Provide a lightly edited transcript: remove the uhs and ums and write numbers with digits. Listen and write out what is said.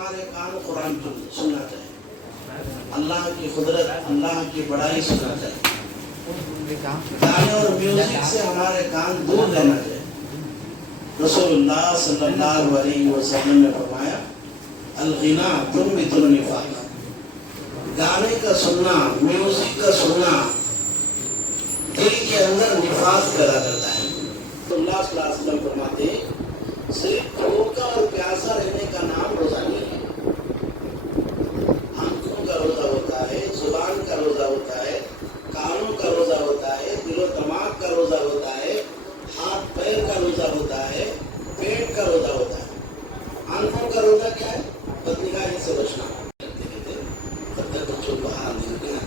ہمارے کان قرآن سننا چاہیے، اللہ کی قدرت، اللہ کی بڑائی سننا چاہیے. گانے اور میوزک سے ہمارے کان دور رہنا چاہیے. رسول اللہ صلی اللہ علیہ وسلم نے فرمایا الغنا تنبت النفاق. گانے کا سننا، میوزک کا سننا دل کے اندر نفاق پیدا کرتا ہے. تو اللہ صلی اللہ علیہ وسلم فرماتے ہیں صرف بھوکا اور پیاسا رہنے کا نام روزہ نہیں ہے. آنکھوں کا روزہ ہوتا ہے، زبان کا روزہ ہوتا ہے، کانوں کا روزہ ہوتا ہے، دل و دماغ کا روزہ ہوتا ہے، ہاتھ پیر کا روزہ ہوتا ہے، پیٹ کا روزہ ہوتا ہے. آنکھوں کا روزہ کیا ہے؟ بدنگاہی سے بچنا. تب تک بچوں کو ہار نہیں دینا.